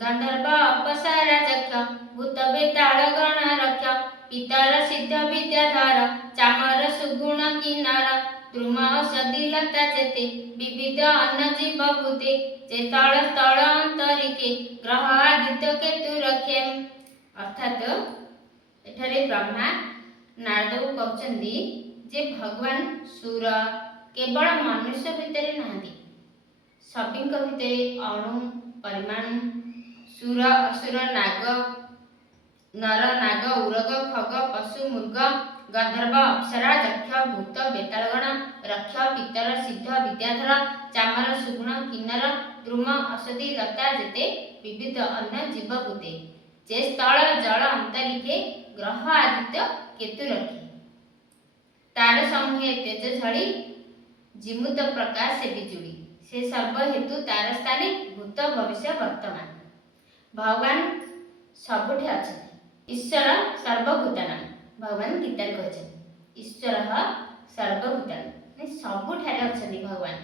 गंधर्व अपसारा जक्ष भूत बेताल गण रक्ष पितर सिद्ध विद्याधर चामर सुगुण किन्नर द्रुम औषधि लता चेते विविध अन्न जीव भूते जे तल स्थल अंतरिके ग्रह आदित्य केतु रखे। अर्थात एठारे ब्रह्मा नारद को कहउछन्दी जे भगवान सुर केवल मनुष्य भितर नाहंती, सभी भितर अणु परिमाणु सुर असुर नाग नर नाग उरग खग पशु मृग गंधर्व अप्सरा यक्ष भूत बेतालगण रक्ष पितर सिद्ध विद्याधर चामर सुगुण किन्नर द्रुम औषधि लता जेते विविध अन्न जीव भूते जे स्थल जल अंतरिके ग्रह आदित्य केतु रखे तार समूहे तेज झड़ी जिमुत प्रकाश से बिजुड़ी से सर्व हेतु तार स्थाने भूत भविष्य वर्तमान। भगवान सबुठे अच्छा ईश्वर सर्वभूतानां भगवान गीता कहते ईश्वर सर्वभूतानां सबुठारे अच्छा भगवान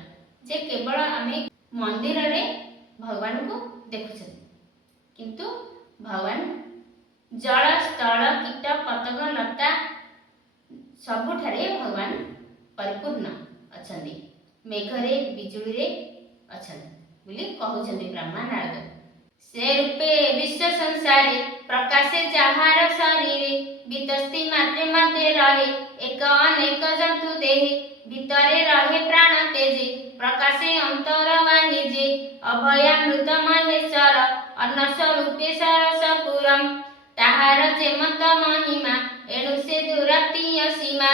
जे केवल आम मंदिर रे भगवान को देखुं किंतु भगवान जल स्थल कीट पतंग लता सबुठारे भगवान परिपूर्ण अच्छा मेघरे बिजुड़ी रे अच्छा बोली कहउछन्ति ब्रह्मा नारद। से रूपे विश्व संसारे प्रकाशे जहार शरीरे वितस्ति मात्रे मात्रे रहे एक अनेक जंतु देहे भितरे रहे प्राण तेजे प्रकाशे अंतर वाणिजे अभयामृत महेश्वर अन्न स्वरूपे सरसपुरम ताहार जेमत महिमा एणु से दुरातीय सीमा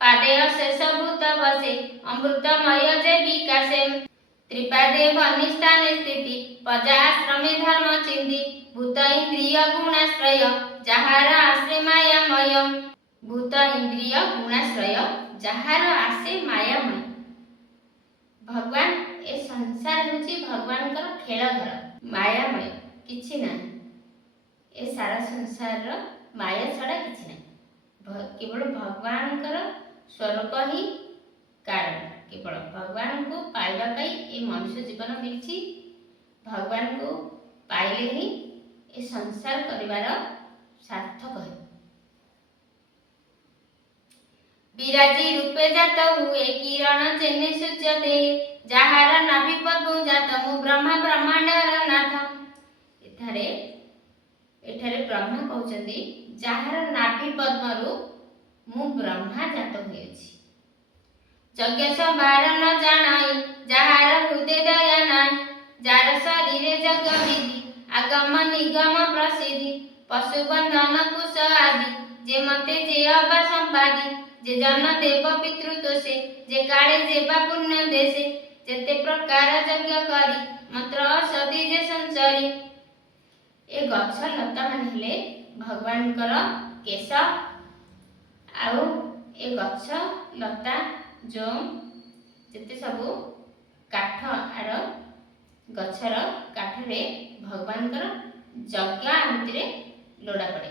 पादे अशेष भूत बसे अमृतमय जे विकासे त्रिपादे वनिष्ठाने स्थिति पजाश्रमे धर्म चिंती भूत इंद्रिय गुणाश्रय जहार आश्रे मायामय भूत इंद्रिय गुणाश्रय जहार आसे मायामय। भगवान ए संसार होची भगवान कर खेल घर मायामय किछि ना ए सारा संसार रो माया छड़ा किछि ना केवल भगवान कर स्वरूप ही कारण केवल भगवान को पाइबा पाई ए मनुष्य जीवन मिलछि भगवान को पाइले ही ए संसार करिवार सार्थक है। विराजी रूपे जात हुए किरण चेन्ने सूर्य दे जहार नाभि पद्म जात मु ब्रह्मा ब्रह्मांडर नाथ। एठारे ब्रह्मा कहउछन्ति जहार नाभि पद्मरु मु ब्रह्मा जात होइछि यज्ञ संभार न जानाई जहार हृदय दया नाई जार शरीरे जग विधि आगम निगम प्रसिद्धि पशु बंधन कुश आदि जे मते जे अबा संपादी जे जन देव पितृतोषे जे काले जेबा पुण्य देशे जेते प्रकार यज्ञ करी मंत्र औषधि जे संचरी। ए गछ लता मान हेले भगवान कर केश आउ ए गछ लता जो जेते सबु काठ आर गछर काठरे भगवान कर यज्ञ आहुति रे लोड़ा पड़े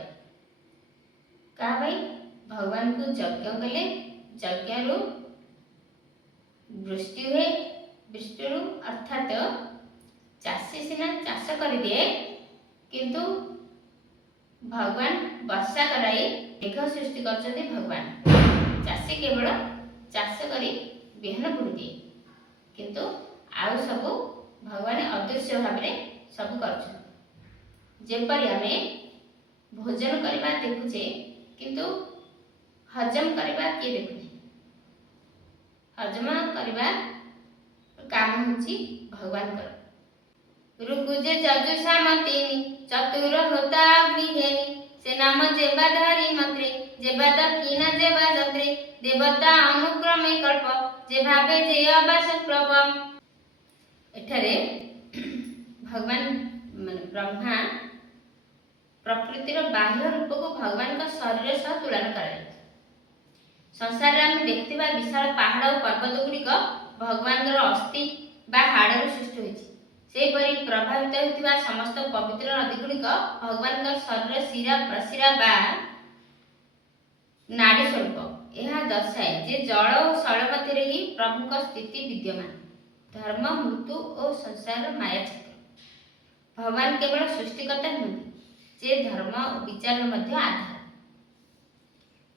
का भाई भगवान को यज्ञ कले यज्ञ रु वृष्टि हुए वृष्टि रु अर्थात चाषी सिना चाष कर दिए किंतु भगवान वर्षा कराई मेघ सृष्टि करछन्ति भगवान चाषी केवल चाष करी बिहन बुणी दिए किंतु आउ सबु भगवान अदृश्य भाव में सब कर जेपरि आमे भोजन करवा देखुचे किंतु हजम करवा किए देखुने हजम करवा काम होची भगवान कर रुकुजे जजु सामतीनी चतुर होता अग्निहेनी से नाम जेबा धारी मंत्रे जेबा दक्षिण जेबा जत्रे देवता अनुक्रमे कल्प जे भावे जे अबास प्रभम। एठारे भगवान ब्रह्मा प्रकृतिर बाह्य रूप को भगवान का शरीर सह तुलना कराए संसार रे हम देखिबा विशाल पहाड़ और पर्वत गुड़िक भगवान अस्थि बा हाड़ सृष्टि होइछि से परि प्रभावित होतिबा समस्त पवित्र नदी गुड़िक भगवान का शरीर शिरा प्रशिरा बा नाड़ी स्वरूप यह दर्शाए जे जल और स्थल मध्य ही प्रभु का स्थिति विद्यमान धर्म मृत्यु और संसार माया चक्र भगवान केवल सृष्टिकर्ता नुहति जे धर्म और विचार मध्य आधार।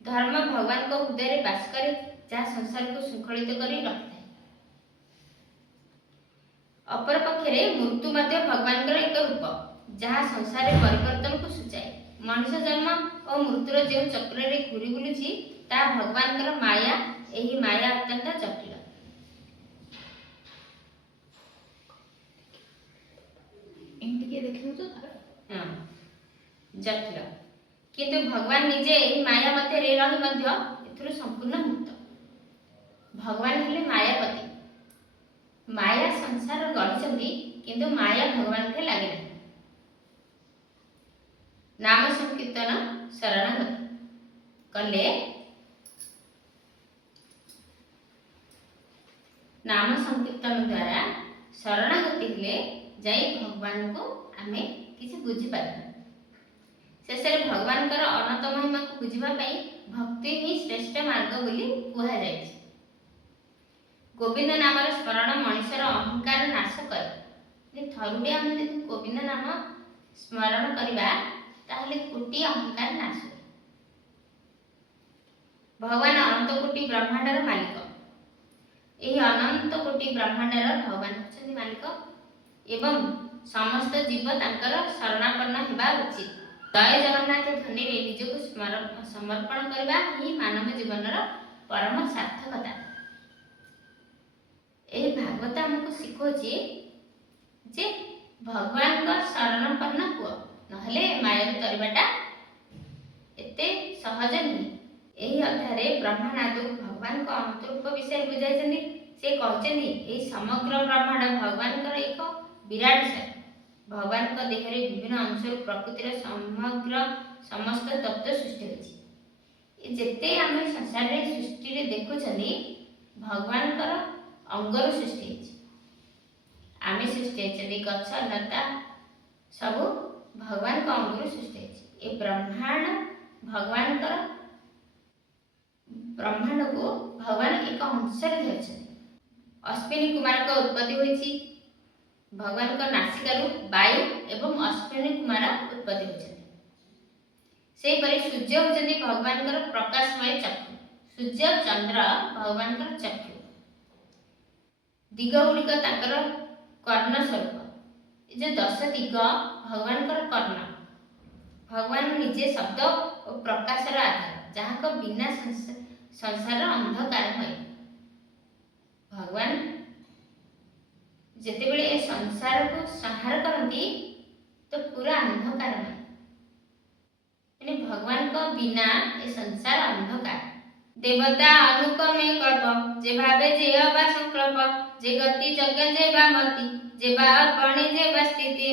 धर्म भगवान को हृदय में बास करे जहाँ संसार को श्रृंखलित करी रखिଥାଏ। अपर पक्षरे मृत्यु मध्य भगवान एक रूप जहाँ संसार परिवर्तन को सूचाए। मनुष्य जन्म और मृत्युर जो चक्र रे घूरी बुलुछि ता भगवान माया। एही माया अत्यंत जटिल। जटिल किंतु भगवान निजे एही माया मध्य रे रही मध्य एथुरु संपूर्ण मुक्त। भगवान हेले मायापति। माया संसार गढ़िछंती किंतु माया भगवान के लागे नहीं। नाम संकीर्तन शरणागति कले नाम संकीर्तन द्वारा शरणागति हेले जाई भगवान को आमे किसी बुझी पार। शेष भगवान अनंत महिमा को बुझा भक्ति ही श्रेष्ठ मार्ग बोली कहुई। गोविंद नाम स्मरण मनुष्यर अहंकार नाश करे। थरुटे आम गोविंद नाम स्मरण करवा ताहले कोटि अहंकार नाश। भगवान अनंत कोटि ब्रह्मांडर मालिक। यही अनंत कोटि ब्रह्मांडर भगवान होचंती मालिक एवं समस्त जीव तांकर शरणापन्न हेबा उचित। जय जगन्नाथ ध्वनि रे निजको समर्पण करवा ही मानव जीवनर परम सार्थकता। एही भागवत हमको शिखोछि जे भगवान का शरणापन्न हुआ नहले माया तरबाटा एते सहज नहीं। एही अध्याय ब्रह्मानाद भगवान का अनंत रूप विषय बुझाइछन्ती। से कहछन्ती एही समग्र ब्रह्मांड भगवान का एक विराट शरीर। भगवान का देहरे विभिन्न अंश प्रकृतिर समग्र समस्त तत्व सृष्टि होछि। जेते आम संसार रे सृष्टि रे देखुछन्ती भगवान का अंगर सृष्टि होछि। आम सृष्टि होछि गछ लता सब भगवान का अंगर सृष्टि होछि। ए ब्रह्मांड भगवान का ब्रह्मांड को भगवान एक अंश रे धरिछन्ती। अश्विनी कुमार का उत्पत्ति होछि। भगवान का नासिकारू वायु एवं अश्विनी कुमार उत्पत्ति होती। से परि सूर्य होती भगवान का प्रकाशमय चक्षु। सूर्य चंद्र भगवान का चक्षु। दिग गुड़िक कर्ण स्वरूप। जो 10 दिग भगवान का कर्ण। भगवान निजे शब्द और प्रकाशर आधार जहाँ को बिना संसार अंधकारमय। भगवान जेतेबेले ए संसार को संहार करती तो पूरा अंधकार में। भगवान को बिना ए संसार अंधकार। देवता अनुकमे कल्प जे भावे जे अबा संकल्प जे गति यज्ञ जे बा मति जे बा अर्पणे जे बा स्थिति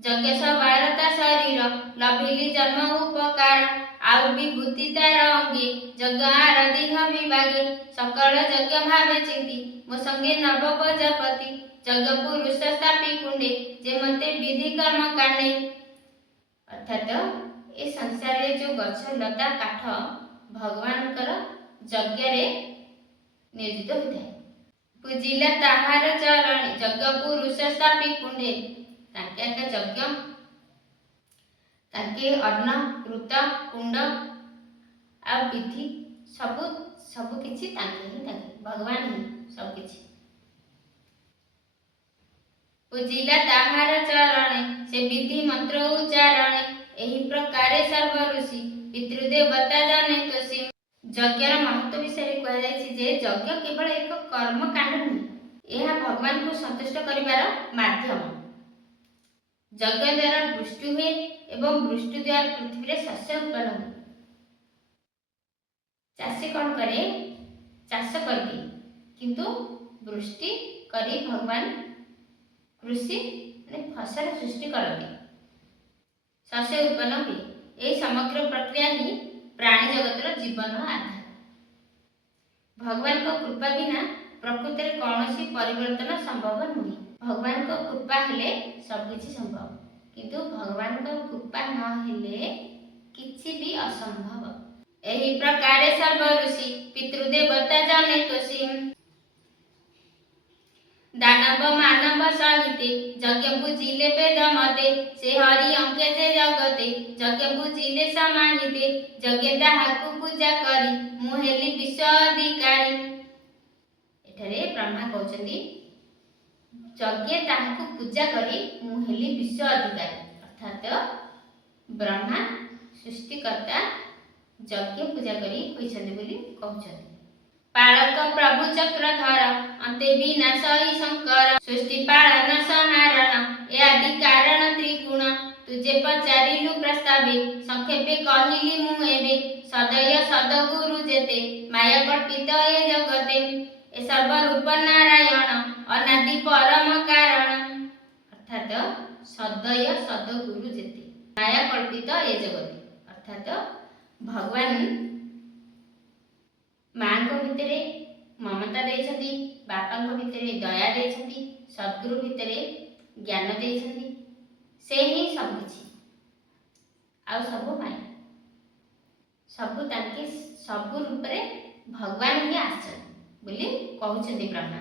यज्ञ सवारता शरीर लभिली जन्म उपकार आउ विभूति तार अंगे यज्ञ आराधिह विभागे सकल यज्ञ भावे चिंती मो संगे नव प्रजापति जग पुरुष स्थापी कुंडे जे मते विधि कर्म कांडे। अर्थात ए संसार रे जो गछ लता काठ भगवान कर यज्ञ रे नियोजित होता है। पूजिला ताहार चरण जग पुरुष स्थापी कुंडे ताके यज्ञ ताके अन्न कृत कुंड आ विधि सब किछि ताके ही ताके भगवान ही सब किछि। पूजिला ताहार चरण से विधि मंत्र उच्चारण एही प्रकारे सर्व ऋषि पितृदेवता जाने तोषी। यज्ञर महत्व विषय कह जायछि जे यज्ञ केवल एक कर्म कांड नहीं। यह भगवान को संतुष्ट करिवार माध्यम। यज्ञ द्वारा वृष्टि हुए एवं वृष्टि द्वारा पृथ्वी रे शस्य उत्पन्न हुए। चाषी कौन करे चाष करके किंतु वृष्टि करी भगवान कृषि फसल सृष्टि करते शस्य उत्पन्न हुए। यही समग्र प्रक्रिया ही प्राणी जगतर जीवन आधार। भगवान को कृपा बिना प्रकृति रे कौनसी परिवर्तन संभव नुहे। भगवान को कृपा हेले सब किछि संभव किंतु भगवान को कृपा न हेले किछि भी असंभव। एही प्रकारे सर्व ऋषि पितृदेवता जाने तोषी। ଦାନବ ମାନବ ସହିତେ ଯଜ୍ଞ ପୂଜିଲେ ବେଦ ମତେ ସେ ହରି ଅଙ୍କେ ଯେ ଜଗତେ ଯଜ୍ଞ ପୂଜିଲେ ସମାହିତେ ଯଜ୍ଞ ତାହାକୁ ପୂଜା କରି ମୁଁ ହେଲି ବିଶ୍ୱ ଅଧିକାରୀ। ଏଠାରେ ବ୍ରହ୍ମା କହୁଛନ୍ତି ଯଜ୍ଞ ତାହାକୁ ପୂଜା କରି ମୁଁ ହେଲି ବିଶ୍ୱ ଅଧିକାରୀ, ଅର୍ଥାତ ବ୍ରହ୍ମା ସୃଷ୍ଟିକର୍ତ୍ତା ଯଜ୍ଞ ପୂଜା କରି ହୋଇଛନ୍ତି ବୋଲି କହୁଛନ୍ତି। ପାଳକ ପ୍ରଭୁ ଚକ୍ରଧର ଅନ୍ତେ ବିନାଶଇ ଶଙ୍କର ସୃଷ୍ଟି ପାଳନ ସଂହାରଣ ଏ ଆଦି କାରଣ ତ୍ରିଗୁଣ ତୁଜେ ପଚାରିଲୁ ପ୍ରସ୍ତାବେ ସଂକ୍ଷେପେ କହିଲି ମୁଁ ଏବେ ସଦୟ ସଦଗୁରୁ ଯେତେ ମାୟା କଳ୍ପିତ ଏ ଜଗତେ ଏ ସର୍ବରୂପ ନାରାୟଣ ଅନାଦି ପରମ କାରଣ, ଅର୍ଥାତ ସଦୟ ସଦଗୁରୁ ଯେତେ ମାୟା କଳ୍ପିତ ଏ ଜଗତେ, ଅର୍ଥାତ ଭଗବାନ ମାଙ୍କ ଭିତରେ ମମତା ଦେଇଛନ୍ତି, ବାପାଙ୍କ ଭିତରେ ଦୟା ଦେଇଛନ୍ତି, ସଦ୍ଗୁରୁ ଭିତରେ ଜ୍ଞାନ ଦେଇଛନ୍ତି। ସେ ହିଁ ସବୁ କିଛି, ଆଉ ସବୁ ମାୟା, ସବୁ ତାଙ୍କେ ସବୁ ରୂପରେ ଭଗବାନ ହିଁ ଆସିଛନ୍ତି ବୋଲି କହୁଛନ୍ତି ବ୍ରହ୍ମା।